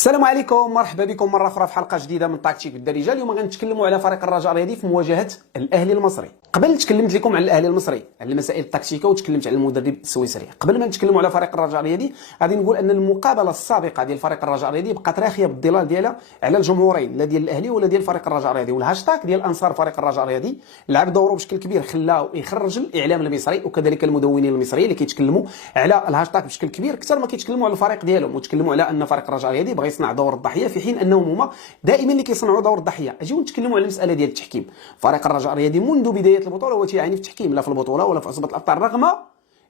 السلام عليكم، مرحبا بكم مره اخرى في حلقه جديده من تاكتيك بالدارجه. اليوم غنتكلموا على فريق الرجاء الرياضي في مواجهه الاهلي المصري. قبل تكلمت لكم على الاهلي المصري على المسائل التكتيكيه وتكلمت على المدرب السويسري. قبل ما نتكلموا على فريق الرجاء الرياضي غادي نقول ان المقابله السابقه ديال فريق الرجاء الرياضي بقات راخيه بالظلال ديالها على الجمهورين، لا ديال الاهلي ولا ديال فريق الرجاء الرياضي، والهاشتاغ ديال انصار فريق الرجاء الرياضي لعب دوره بشكل كبير، خلاه يخرج الاعلام المصري وكذلك المدونين المصريين اللي كيتكلموا على الهاشتاغ بشكل كبير اكثر ما كيتكلموا على الفريق ديالهم، وتكلموا على ان فريق الرجاء الرياضي بغى يصنع دور الضحيه في حين انهم هما دائما اللي كيصنعوا دور الضحيه. اجيو نتكلموا على المساله ديال التحكيم. فريق الرجاء الرياضي منذ بدايه البطوله هو تيعاني في التحكيم، لا في البطوله ولا في عصبه الابطال، رغم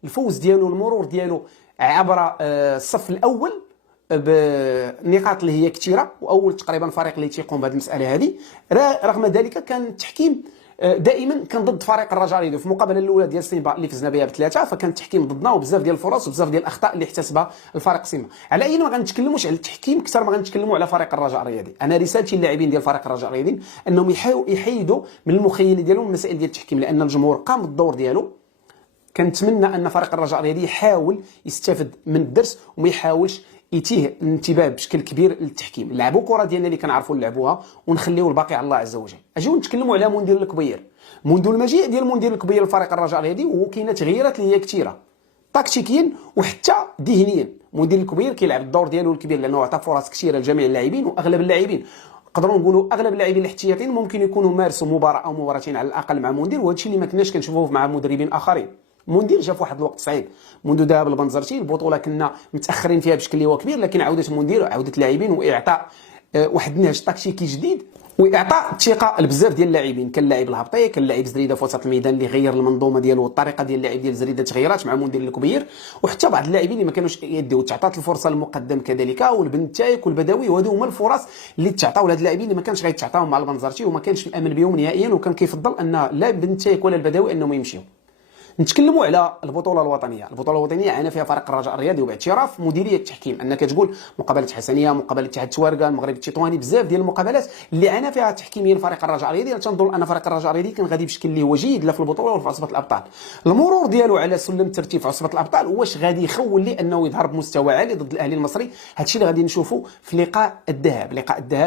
الفوز ديالو المرور ديالو عبر الصف الاول بنقاط اللي هي كثيره، واول تقريبا فريق اللي تيقوم بهذه المساله هذه. رغم ذلك كان التحكيم دائما كان ضد فريق الرجاء الرياضي. في المقابله الاولى ديال سيمبا اللي فزنا بها بثلاثه فكان التحكيم ضدنا، وبزاف ديال الفرص وبزاف ديال الاخطاء اللي احتسبها الفريق سيمبا. على اي ما غنتكلموش على التحكيم اكثر ما غنتكلموا على فريق الرجاء الرياضي. انا رسالتي للاعبين ديال فريق الرجاء الرياضي انهم يحيدوا من المخيله ديالهم المسائل ديال التحكيم، لان الجمهور قام بالدور ديالو. كنتمنى ان فريق الرجاء الرياضي يحاول يستفد من الدرس وما يحاولش يتيه الانتباه بشكل كبير للتحكيم. لعبوا كره ديالنا اللي كنعرفوا نلعبوها ونخليو الباقي على الله عز وجل. اجيو نتكلموا على مندير الكبير. منذ المجيء ديال مندير الكبير لفريق الرجاء الرياضي وكاينه تغييرات اللي هي كثيره تكتيكيا وحتى ذهنيا. مندير الكبير كيلعب الدور ديالو الكبير لانه عطى فرص كثيره لجميع اللاعبين، واغلب اللاعبين نقدروا نقولوا اغلب اللاعبين الاحتياطيين ممكن يكونوا مارسوا مباراه او مباراتين على الاقل مع مندير، وهذا الشيء اللي ما كناش كنشوفوه مع مدربين اخرين. مندير جا في واحد الوقت صعيب منذ ذهاب البنزرتي، البطوله كنا متاخرين فيها بشكل اللي هو كبير، لكن عوده مندير وعوده اللاعبين واعطاء واحد النهج تكتيكي جديد واعطاء الثقه لبزاف ديال اللاعبين. كان اللاعب الهبطي، كان اللاعب زريده في وسط الميدان اللي غير المنظومه ديالو والطريقه ديال اللعب ديال زريده تغيرات مع مندير الكبير، وحتى بعض اللاعبين اللي ما كانوش يديو تعطات الفرصه المقدم كذلك، والبنتايك والبدوي، وهذو هما الفرص اللي تعطاو لهاد اللاعبين اللي ما كانش غيتعطاوهم مع البنزرتي وما كانش الامل بهم نهائيا، وكان كيفضل ان لا بنتايك ولا البدوي انهم يمشيو. نتكلموا على البطوله الوطنيه. البطوله الوطنيه عانى فيها فريق الرجاء الرياضي وباعتراف مديريه التحكيم، انك تقول مقابله حسنيه، مقابله اتحاد توارقه، المغرب التطواني، بزاف ديال المقابلات اللي عانى فيها تحكيميا فريق الرجاء الرياضي. تنظن ان فريق الرجاء الرياضي كان غادي بشكل اللي هو جيد لا في البطوله ولا في عصبه الابطال. المرور ديالو على سلم الترتيب في عصبه الابطال واش غادي يخول لي انه يظهر بمستوى عالي ضد الاهلي المصري؟ هادشي اللي غادي نشوفوا في لقاء الذهاب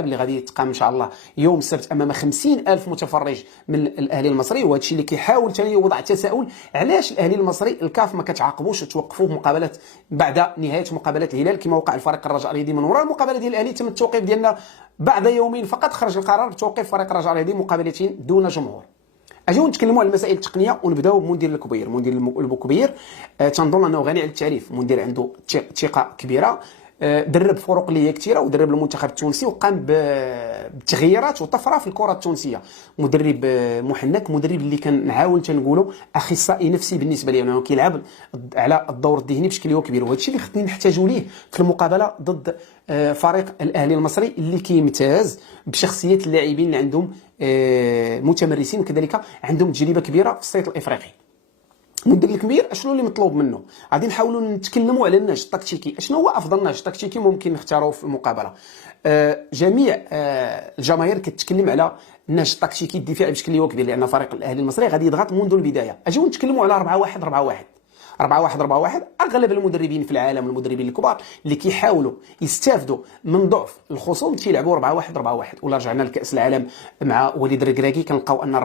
اللي غادي يتقام ان شاء الله يوم السبت امام 50,000 متفرج من الاهلي المصري. وهادشي اللي كيحاول ثاني يوضع تساؤل علاش الاهلي المصري الكاف ما كتعاقبوش وتوقفوه مقابله بعد نهايه مقابله الهلال كما وقع الفريق الرجاء الرياضي من وراء المقابله ديال الاهلي. تم التوقيف ديالنا بعد يومين فقط، خرج القرار بتوقيف فريق الرجاء الرياضي مقابلتين دون جمهور. اجيو نتكلموا على المسائل التقنيه ونبداو بمندير الكبير. مندير الكبير تنظن انه غني على التعريف، مندير عنده ثقه كبيره، درب فرق اللي هي كثيره ودرب المنتخب التونسي وقام بتغييرات وطفره في الكره التونسيه. مدرب محنك، مدرب اللي كنعاون تنقولوا اخصائي نفسي بالنسبه لي، لانه كيلعب على الدور الذهني بشكل كبير، وهذا الشيء اللي خصني نحتاجوا ليه في المقابله ضد فريق الاهلي المصري اللي كيمتاز بشخصيه اللاعبين اللي عندهم متمرسين وكذلك عندهم تجربه كبيره في الصيد الافريقي. المدير الكبير اشنو اللي مطلوب منه؟ غادي نحاولوا نتكلموا على النهج التكتيكي. اشنو هو افضل نهج تكتيكي ممكن نختاروه في المقابله؟ جميع الجماهير كتكلم على النهج التكتيكي الدفاعي بشكل اللي هو كبير، لان فريق الاهلي المصري غادي يضغط منذ البدايه. اجيو نتكلموا على 4-1-4-1. اغلب المدربين في العالم المدربين الكبار اللي كيحاولوا يستافدوا من ضعف الخصوم تيلعبوا 4-1-4-1. ولا رجعنا لكاس العالم مع وليد الركراكي كنلقاو ان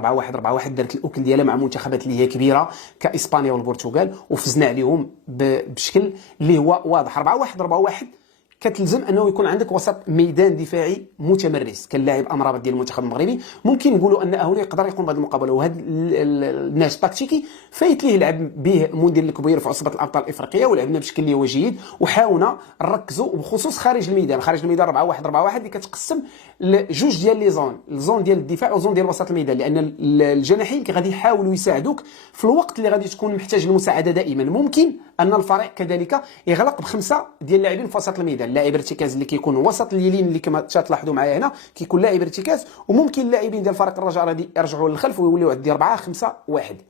4-1-4-1 دارت الاكل ديالها مع منتخبات اللي هي كبيره كاسبانيا والبرتغال وفزنا عليهم بشكل اللي هو واضح. 4-1-4-1 كتلزم انه يكون عندك وسط ميدان دفاعي متمرس كاللاعب امرابط ديال المنتخب المغربي. ممكن نقولوا ان هنا يقدر يقوم بهذه المقابله، وهذا النهج التكتيكي فايت ليه لعب به مندير الكبير في عصبه الابطال الافريقيه ولعبنا بشكل اللي هو جيد، وحاولنا نركزوا وبخصوص خارج الميدان. 4-1-4-1 اللي كتقسم لجوج ديال لي زون، الزون ديال الدفاع وزون ديال وسط الميدان، لان الجناحين غادي يحاولوا يساعدوك في الوقت اللي غادي تكون محتاج المساعده دائما. ممكن ان الفريق كذلك يغلق بخمسه ديال اللاعبين في وسط الميدان، لاعب ارتكاز اللي كيكون وسط اليمين اللي كما تلاحظوا معايا هنا كيكون لاعب ارتكاز، وممكن اللاعبين ديال فريق الرجاء غادي يرجعوا للخلف ويوليو عندي 4-5-1.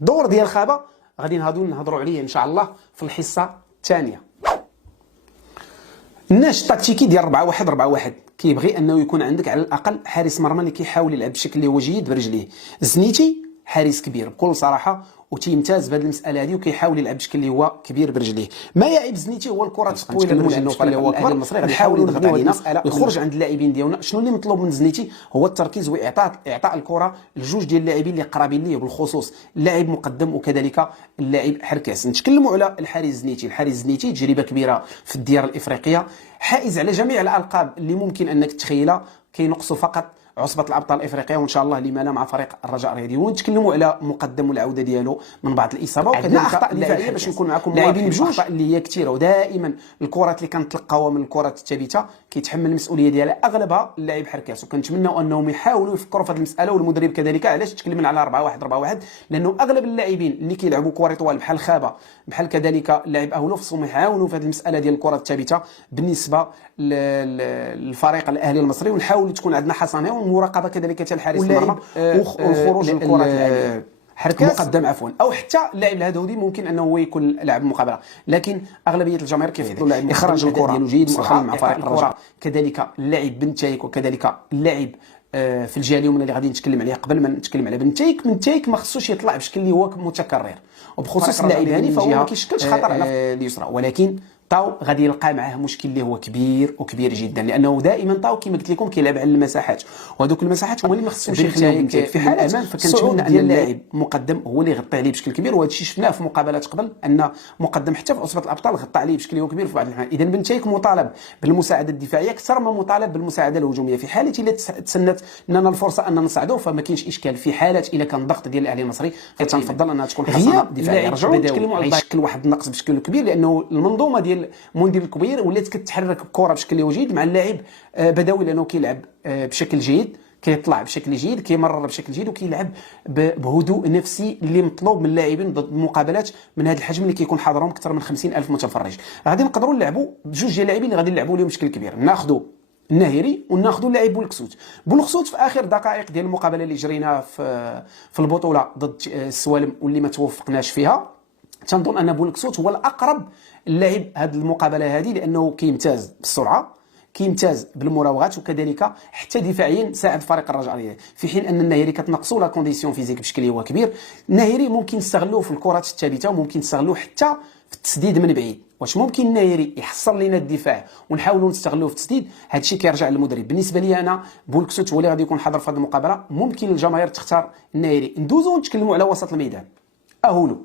الدور ديال خابه غادي نهضروا عليه ان شاء الله في الحصه الثانيه. النهج التكتيكي ديال 4-1-4-1 كيبغي انه يكون عندك على الاقل حارس مرمى اللي كيحاول يلعب بشكل اللي هو جيد برجليه. زنيتي حارس كبير بكل صراحه وتيمتاز بهذه المساله هذه وكيحاول يلعب بشكل اللي هو كبير برجليه. ما يعيب زنيتي هو الكرات الطويله لانه فريق الاهلي المصري غادي يحاول يضغط علينا ويخرج عند اللاعبين ديالنا. شنو اللي مطلوب من زنيتي هو التركيز واعطاء الكره لجوج ديال اللاعبين اللي قرابين ليه، بالخصوص اللاعب مقدم وكذلك اللاعب حركاس. نتكلموا على الحارس زنيتي. الحارس زنيتي تجربه كبيره في الديار الافريقيه، حائز على جميع الالقاب اللي ممكن انك تتخيلها، كينقصوا فقط عصبة الابطال الافريقيه وان شاء الله لما لا مع فريق الرجاء الرياضي. ونتكلموا على مقدم والعوده ديالو من بعض الاصابه وكذلك اخطاء دفاعيه باش نكون معكم لاعبين بجوج اخطاء اللي هي كثيره. ودائما الكرات اللي كنتلقاوها من الكرات الثابته كيتحمل المسؤوليه ديالها اغلبها اللاعب حركاس، وكنتمنوا انهم يحاولوا يفكروا في هذه المساله والمدرب كذلك. علاش تكلمنا على 4-1 لانه اغلب اللاعبين اللي كيلعبوا كره طوال بحال خابه بحال كذلك اللاعب اهولو خصهم يحاولوا في هذه المساله ديال الكرات الثابته بالنسبه للفريق الاهلي المصري، ونحاولوا تكون عندنا حصانه والمراقبه كذلك حتى الحارس المرمى والخروج للكرات حركاس مقدم او حتى اللاعب الهدودي ممكن انه هو يكون لاعب مقابله. لكن اغلبيه الجماهير كيفضلوا اللاعب اخراج الكره ديالو جيد مؤخرا مع فريق الرجاء، كذلك اللاعب بن تايك وكذلك اللاعب في الجهه اليمنى اللي غادي نتكلم عليه قبل ما نتكلم على بن تايك ما خصوش يطلع بشكل اللي هو متكرر. وبخصوص اللاعب هاني فهو ما كيشكلش خطر على اليسرى، ولكن طاو غادي يلقى معاه مشكل اللي هو كبير جدا، لانه دائما طاو كما قلت لكم كيلعب على المساحات، وهذوك المساحات هما اللي ما خصهمش يخليو في حاله الامان. فكنتمنى ان اللاعب مقدم هو اللي يغطي عليه بشكل كبير، وهذا الشيء شفناه في مقابلات قبل ان مقدم حتى في عصبه الابطال غطى عليه بشكل كبير في بعض الاحيان. اذا بن تايك مطالب بالمساعده الدفاعيه اكثر ما مطالب بالمساعده الهجوميه. في حاله الا تسنت لنا الفرصه ان نصعدوا فما كاينش اشكال. في حاله الا كان الضغط ديال الاهلي المصري كتنفضل انها تكون حصانه دفاعيه. رجعوا نتكلموا على يشكل واحد النقص بشكل كبير، لانه المنظومه ديال مندير الكبير ولات كتحرك الكره بشكل جيد مع اللاعب بدوي، لانه كيلعب بشكل جيد، كيطلع بشكل جيد، كيمرر بشكل جيد، وكيلعب بهدوء نفسي اللي مطلوب من اللاعبين ضد المقابلات من هذا الحجم اللي كيكون حاضرهم اكثر من 50,000 متفرج. غادي نقدروا نلعبوا جوج ديال اللاعبين اللي غادي نلعبوا لهم بشكل كبير. ناخذوا الناهري وناخذوا اللاعب بولكسوت في اخر دقائق ديال المقابله اللي جريناها في البطوله ضد السوالم واللي ما توفقناش فيها. تنظن ان بولكسوت هو الاقرب اللاعب هذه المقابله هذه، لانه كيمتاز بالسرعه، كيمتاز بالمراوغات، وكذلك حتى دفاعيا ساعد فريق الرجاء الرياضي، في حين ان الناهري كتنقصوا لا كونديسيون فيزيك بشكل هو كبير. الناهري ممكن نستغلوه في الكرات الثابته وممكن نستغلوه حتى في التسديد من بعيد. واش ممكن الناهري يحصل لنا الدفاع ونحاولوا نستغلوه في التسديد؟ هذا الشيء كيرجع للمدرب. بالنسبه لي انا بولكسوت هو اللي غادي يكون حاضر في هذه المقابله. ممكن الجماهير تختار الناهري. ندوزو نتكلموا على وسط الميدان. اهولو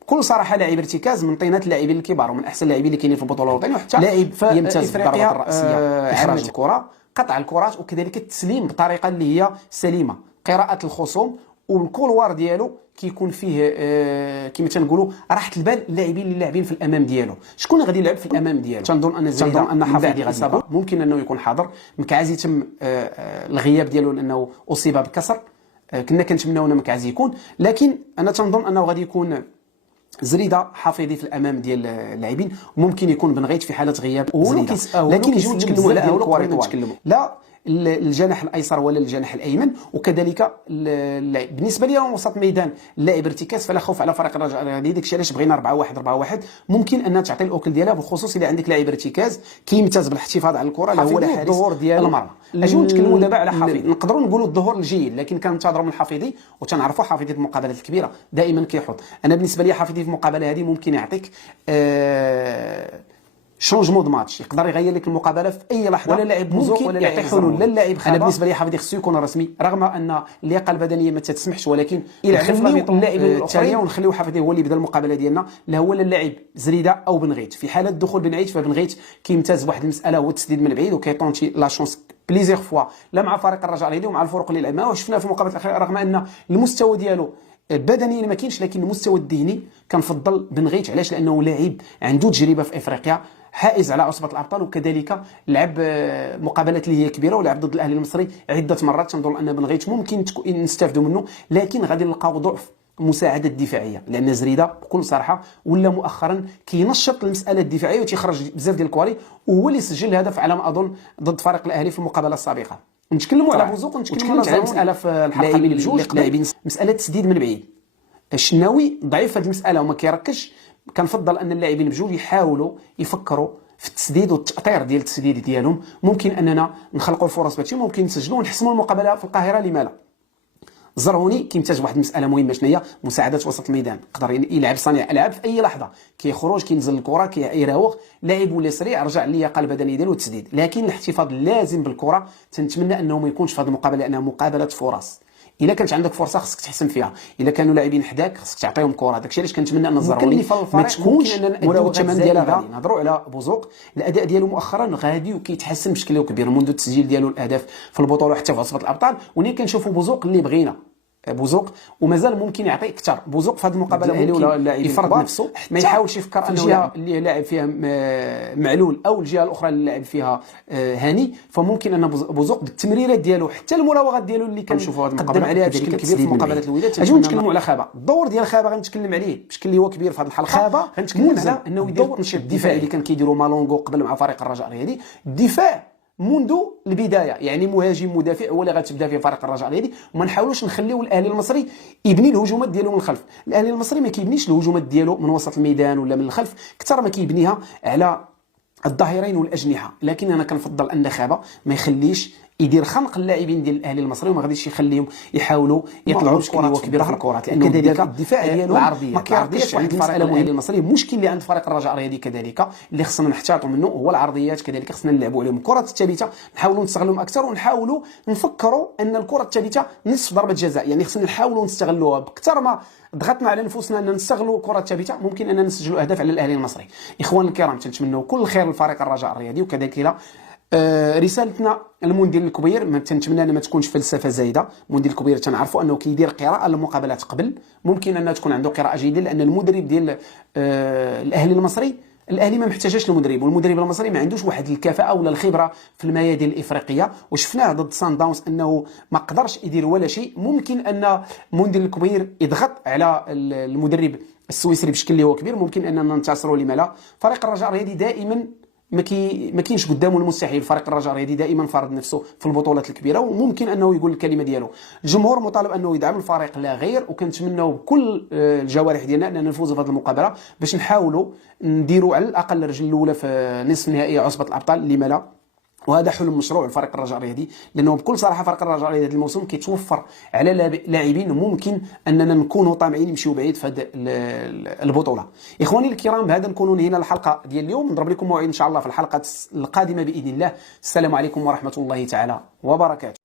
بكل صراحه لاعب ارتكاز من طينات اللاعبين الكبار ومن احسن اللاعبين اللي كاينين في البطوله الوطنيه، وحتى لاعب يمتاز بالضربات الراسيه، اخراج الكره، قطع الكرات، وكذلك التسليم بطريقه اللي هي سليمه، قراءه الخصوم، والكولوار ديالو كيكون فيه كما تنقولوا راحه البال اللاعبين اللي لاعبين في الامام ديالو. شكون غادي يلعب في الامام ديالو؟ تنظن ان حفيظي غادي يصاب، ممكن انه يكون حاضر. مكعازي تم الغياب ديالو لانه اصيب بكسر، كنا كنتمناو انه مكعازي يكون، لكن انا تنظن انه غادي يكون زريده حفيظي في الامام ديال اللاعبين، وممكن يكون بن غيت في حاله غياب زريده. لكن نجيو نتكلموا على اول لا الجناح الايسر ولا الجناح الايمن. وكذلك بالنسبه لي وسط ميدان اللاعب ارتكاز فلا خوف على فريق الرجاء الرياضي. داكشي علاش بغينا 4-1 ممكن ان تعطي الاوكل ديالها، بالخصوص اذا عندك لاعب ارتكاز كيمتاز بالاحتفاظ على الكره اللي هو الظهور ديال المرمى. اجيو نتكلموا دابا على حفيظي. نقدروا نقولوا الظهور الجيد، لكن كننتظروا من حفيظي وتنعرفوا حفيظي في المقابلات الكبيره دائما كيحط. انا بالنسبه لي حفيظي في المقابله هذه ممكن يعطيك شونجمون دو ماتش، يقدر يغير لك المقابله في اي لحظه، ولا لاعب ممكن ولا يعطي حلول للاعب خابه. انا بالنسبه لي حفيظي خصو يكون رسمي، رغم ان اللياقه البدنيه ما تسمحش، ولكن نخليو اللاعب الثانيه ونخليو حفيظي هو اللي بدا المقابله ديالنا، لا هو لا اللاعب زريده او بن غيت. في حاله دخول بن غيت فبن غيت كيمتاز بواحد المساله هو التسديد من بعيد، وكيطونتي لا شونس بليزيغ فوا لا مع فريق الرجاء الرياضي ومع الفرق اللي لعبناها وشفناه في المقابله الاخيره. رغم ان المستوى ديالو بدنيا ما كاينش، لكن المستوى الذهني كنفضل بن غيت. علاش؟ لانه لاعب عنده تجربه في افريقيا، حائز على عصبه الابطال، وكذلك لعب مقابلات اللي هي كبيره، ولعب ضد الاهلي المصري عده مرات. تنظن ان بن غيت ممكن نستافدوا منه، لكن غادي نلقاو ضعف المساعده الدفاعيه، لان زريده بكل صراحه ولا مؤخرا كينشط المساله الدفاعيه وتيخرج بزاف ديال الكواري، وهو اللي سجل الهدف على ما اظن ضد فريق الاهلي في المقابله السابقه. نتكلموا على بوزوق، نتكلموا على مساله في الحلقه اللي بجوج لاعبين، مساله التسديد من بعيد. الشناوي ضعيف في هذه المساله وما كيركزش. كنفضل ان اللاعبين بجوج يحاولوا يفكروا في التسديد والتاطير ديال التسديد ديالهم. ممكن اننا نخلقوا الفرص باش ممكن نسجلوا ونحسموا المقابله في القاهره، لما لا؟ الزرهوني كيمتاز واحد المساله مهمه، شنو هي؟ مساعده وسط الميدان، يقدر يلعب صانع العاب في اي لحظه، كيخرج كينزل الكره كيراوغ، لاعب ولا سريع، رجع اللياقه البدنيه ديالو والتسديد. لكن الاحتفاظ لازم بالكره. تنتمنى انه ما يكونش في هذه المقابله، لانها مقابله فرص. الا كانت عندك فرصه خصك تحسن فيها، الا كانوا لاعبين حداك خصك تعطيهم كره. داكشي علاش كنتمنى ان الزرهوني ما تكونش نديروا الثمن ديالها غادي. نهضروا على بوزوق، الاداء ديالو مؤخرا غادي وكيتحسن بشكل كبير منذ التسجيل ديالو الاهداف في البطوله حتى في عصبه الابطال. ولكن كنشوفوا بوزوق اللي بغينا بوزوق، ومازال ممكن يعطي اكثر. بوزوق في هذه المقابله ممكن يفرض نفسه، ما يحاولش يفكر انه الجهه اللي لاعب فيها معلول او الجهه الاخرى اللي لاعب فيها هاني. فممكن ان بوزوق بالتمريرات ديالو حتى المراوغات ديالو اللي كنشوفوا هذه المقابله عليها بشكل كبير في مقابله الوداد. اجي نتكلموا على خابه. الدور ديال خابه غنتكلم عليه بشكل اللي هو كبير في هذه الحلقه. خابه غنتكلم على انه يدير التنشيط الدفاعي اللي كان كيديروا مالونغو قبل مع فريق الرجاء الرياضي. الدفاع منذ البدايه، يعني مهاجم مدافع هو اللي غتبدا فيه فريق الرجاء الرياضي، وما نحاولوش نخليو الاهلي المصري يبني الهجومات ديالو من الخلف. الاهلي المصري ما كيبنيش الهجومات ديالو من وسط الميدان ولا من الخلف، اكثر ما كيبنيها على الظهيرين والاجنحه. لكن انا كنفضل ان خابه ما يخليش يدير خنق اللاعبين ديال الاهلي المصري، وما غاديش يخليهم يحاولوا يطلعوا بشكل هو كبير في الكرات، لانه كذلك الدفاع ديالو ما كيعرضيش واحد المساله الاهلي المصري. المشكل اللي عند فريق الرجاء الرياضي كذلك اللي خصنا نحتاطوا منه هو العرضيات، كذلك خصنا نلعبوا عليهم الكرات الثابته، نحاولوا نستغلوهم اكثر، ونحاولوا نفكروا ان الكره الثابته نصف ضربه جزاء. يعني خصنا نحاولوا نستغلوها بكثر ما ضغطنا على نفوسنا ان نستغلوا الكره الثابته، ممكن اننا نسجلوا اهداف على الاهلي المصري. اخوان الكرام، تنتمنوا كل خير لفريق الرجاء الرياضي، وكذلك رسالتنا المدير الكبير ما تنتمنى ان ما تكونش فلسفه زايده. المدير الكبير تنعرفوا انه كيدير قراءه للمقابلات قبل، ممكن انها تكون عنده قراءه جيده، لان المدرب ديال الاهلي المصري، الاهلي ما محتاجاش المدرب، والمدرب المصري ما عندوش واحد الكفاءه ولا الخبره في الميادين الافريقيه، وشفناه ضد سان داونز انه ما قدرش يدير ولا شيء. ممكن ان المدير الكبير يضغط على المدرب السويسري بشكل اللي هو كبير، ممكن اننا ننتصروا. لما لا؟ فريق الرجاء الرياضي دائما ما كاينش قدامه المستحيل. فريق الرجاء الرياضي دائما فرض نفسه في البطولات الكبيره، وممكن انه يقول الكلمه ديالو. الجمهور مطالب انه يدعم الفريق لا غير، وكنتمنوا بكل الجوارح ديالنا اننا نفوزوا في هذه المقابله باش نحاولوا نديروا على الاقل الرجل الاولى في نصف نهائي عصبه الابطال. لما لا؟ وهذا حلم مشروع لفريق الرجاء الرياضي، لانه بكل صراحه فريق الرجاء الرياضي هذا الموسم كيتوفر على لاعبين ممكن اننا نكونوا طامعين نمشيو بعيد في هذه البطوله. اخواني الكرام، بهذا نكونوا نهينا الحلقه ديال اليوم. نضرب لكم موعد ان شاء الله في الحلقه القادمه باذن الله. السلام عليكم ورحمه الله تعالى وبركاته.